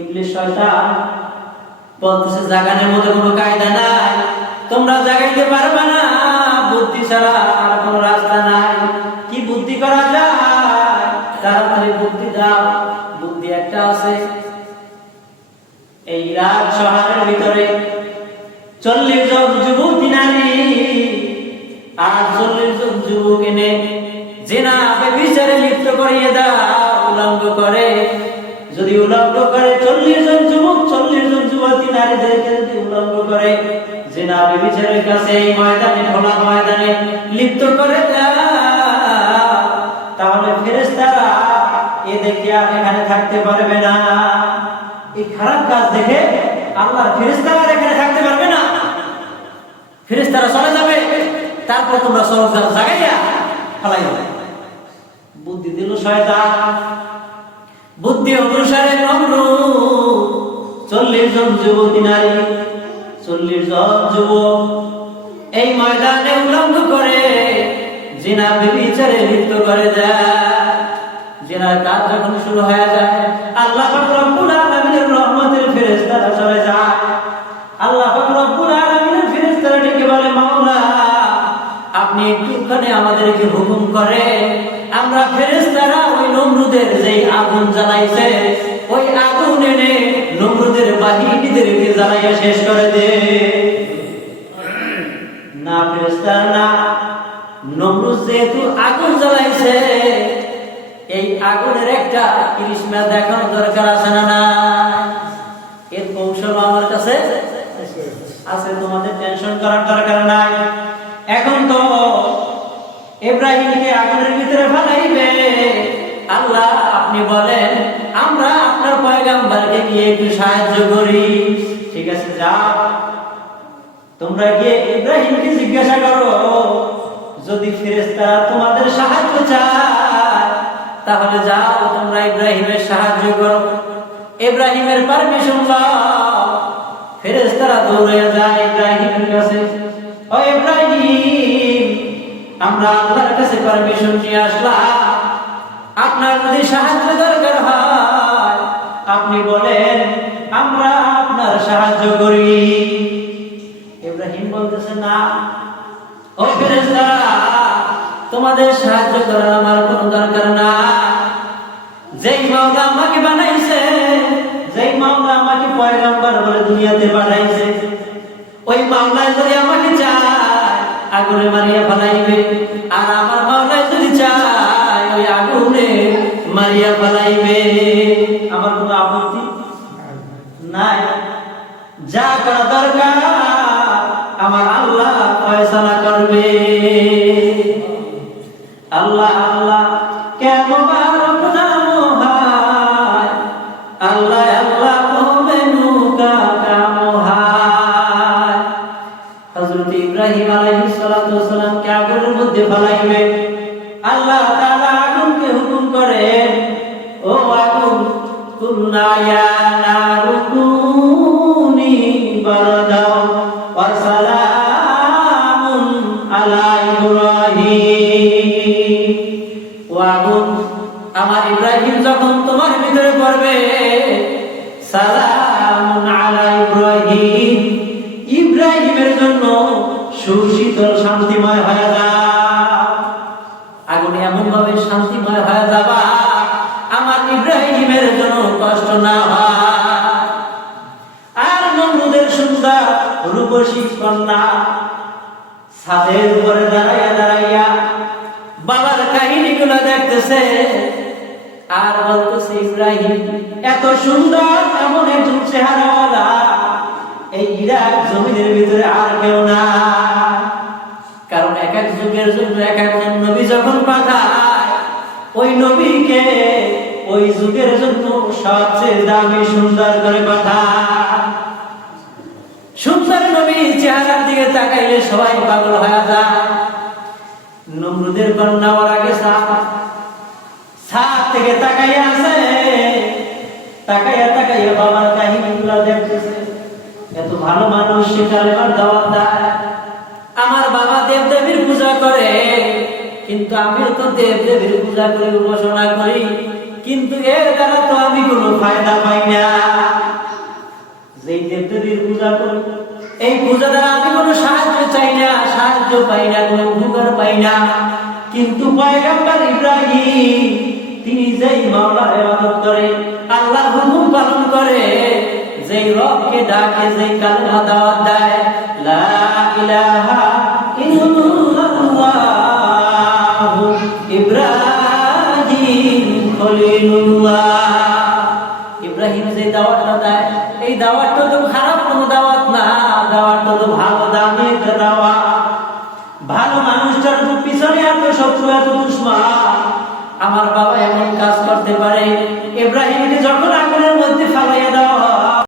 ইবলিস শয়তান বলতেছে জাগানোর মতো কোনো কায়দা নাই, তোমরা জাগাইতে পারবে না, বুদ্ধি ছাড়া আর কোনো রাস্তা নাই। কি বুদ্ধি করা যায়? তাড়াতাড়ি বুদ্ধি দাও। বুদ্ধি একটা আছে, এই ইরাক শহরের ভিতরে 40 জন যুবতী নারী আর 40 জন যুবক এনে জিনা ব্যভিচারে লিপ্ত করিয়ে দাও। উলঙ্গ করে, যদি উলঙ্গ করে 40 জন যুবক 40 জন যুবতী নারীদেরকে যদি উলঙ্গ করে জিনা ব্যভিচারের কাছে এই ময়দানে, খোলা ময়দানে লিপ্ত করে দাও, তাহলে ফেরেশতারা এ দেখে আর এখানে থাকতে পারবে না। এই খারাপ কাজ দেখে আল্লাহর ফেরেশতারা এখানে থাকতে পারবে না, ফেরেশতারা চলে যাবে। তারপর তোমরা সরব জাগাইয়া ফলাই হবে। বুদ্ধি দিল শয়তান, বুদ্ধি অনুসারে নমরুদ 40 জন যুবতী নারী 40 জন যুবক এই ময়দানে উলঙ্গ করে জিনা ব্যভিচারে লিপ্ত করে দেয়। জিনার কাজ যখন শুরু হয়ে যায়, আল্লাহ পাক রব্বুল আলামিনের রহমতের ফেরেশতারা চলে যায়। আল্লাহ পাক রব্বুল আলামিনের ফেরেশতারা ডেকে বলে, মাওলা আপনি একটুখানি আমাদেরকে হুকুম করে আমরা ফেরেশতারা ওই নমরুদের যেই আগুন জ্বালাইছে ওই আগুন এনে নমরুদের বাহিনীদেরকে জ্বালাইয়া শেষ করে দে। না ফেরেশতারা না, নমরুদ যেহেতু আগুন জ্বালাইছে এই আগুনের একটা কৃষ্ণা দেখানো দরকার আছে না? না, এর কৌশল আমার কাছে আছে, তোমাদের টেনশন করার দরকার নাই। এখন তো ইব্রাহিমকে আগুনের ভিতরে ফেলাইবে। আল্লাহ আপনি বলেন আমরা আপনার পয়গম্বরকে গিয়ে একটু সাহায্য করি। ঠিক আছে, যাও তোমরা গিয়ে ইব্রাহিমকে জিজ্ঞাসা করো, যদি ফেরেশতারা তোমাদের সাহায্য চায় তাহলে যাও তোমরা ইব্রাহিমের সাহায্য করো। ইব্রাহিমের পারমিশন দাও। ফেরেশতারা দৌড়ে যায় ইব্রাহিমের কাছে, ও ইব্রাহিম আমরা আল্লাহর কাছে পারমিশন নিয়ে আসলাম, আপনার যদি সাহায্য দরকার হয় আপনি বলেন আমরা আপনার সাহায্য করি। ইব্রাহিম বলতেছে, না ও ফেরেশতারা তোমাদের সাহায্য করার আমার কোনো দরকার না। যেই মাওলা আমাকে বানাইছে, যেই মাওলা আমাকে পয়গম্বর বলে দুনিয়াতে পাঠাইছে, ওই মাওলা যদি আমাকে চায় আগুনে মারিয়া ফেলাইবে, আর আমার মাওলা যদি চায় ওই আগুনে মারিয়া ফেলাইবে। আমার কোনো আপত্তি নাই, যা করা দরকার আমার আল্লাহ ফয়সালা করবে। আল্লাহ আল্লাহ কেন বারক নাম হয়, আল্লাহ আল্লাহ হবে নৌকা কাম হয়। হযরত ইব্রাহিম আলাইহিস সালাতু ওয়াস সালাম কে আগুনের মধ্যে ফেলাইবে। আল্লাহ তাআলা আগুনকে হুকুম করেন, ও আগুন কুলনা ইয়া নারু কুনি বারদাও ওয়া সালামুন আলা ইব্রাহিম। ও আগুন আমার ইব্রাহিম যখন তোমার ভিতরে পড়বে, সালামুন আলা ইব্রাহিম, ইব্রাহিমের জন্য সুশীতল শান্তিময় হয়ে যাও। আগুন এমন ভাবে শান্তিময় হয়ে যাবা আমার ইব্রাহিমের জন্য কষ্ট না হয়। আর নমরুদের সুন্দর রূপসী কন্যা ছাদের উপরে দাঁড়াইয়া দাঁড়াইয়া বাবার কাহিনীগুলো দেখতেছে আর বলতেছে, ইব্রাহিম এত সুন্দর এমন একজন চেহারাওয়ালা এই ইরাক জমিনের ভিতরে আর কেউ না। কারণ এক এক যুগের জন্য এক একজন নবী যখন পাঠায়, ওই নবীকে ওই যুগের জন্য সবচেয়ে দামি সুন্দর করে পাঠায়। সুন্দর নবী চেহারার দিকে তাকাইলে সবাই পাগল হয়ে যায়। নমরুদের কন্যা ওর আগে ছাদ থেকে তাকাইয়া আছে, তাকাইয়া তাকাইয়া বাবার কাহিনীগুলো দেখতেছে। এত ভালো মানুষ সে কালেমার দাওয়াত দেয়। আমার বাবা দেব দেবীর পূজা করে, কিন্তু আমিও তো দেব দেবীর পূজা করি, উপাসনা করি, কিন্তু এর দ্বারা তো আমি কোনো ফায়দা পাই না। সাহায্য পাই না, কোনো উপকার পাই না। কিন্তু পয়গম্বর ইব্রাহিম তিনি যেই মাওলার ইবাদত করে, আল্লাহর হুকুম পালন করে, যেই রবকে ডাকে, যেই কালেমা দাওয়াত দেয়, লা ইলাহা ইল্লাল্লাহ ইব্রাহিম খলিলুল্লাহ। ইব্রাহিম যে দাওয়াতটা দেয়, এই দাওয়াতটা তো খারাপ কোনো দাওয়াত না, দাওয়াতটা তো ভালো দামি একটা দাওয়াত। ভালো মানুষটার তো পিছনে এত শত্রু, এত দুশমন। আমার বাবা এমন কাজ করতে পারে, ইব্রাহিমকে যখন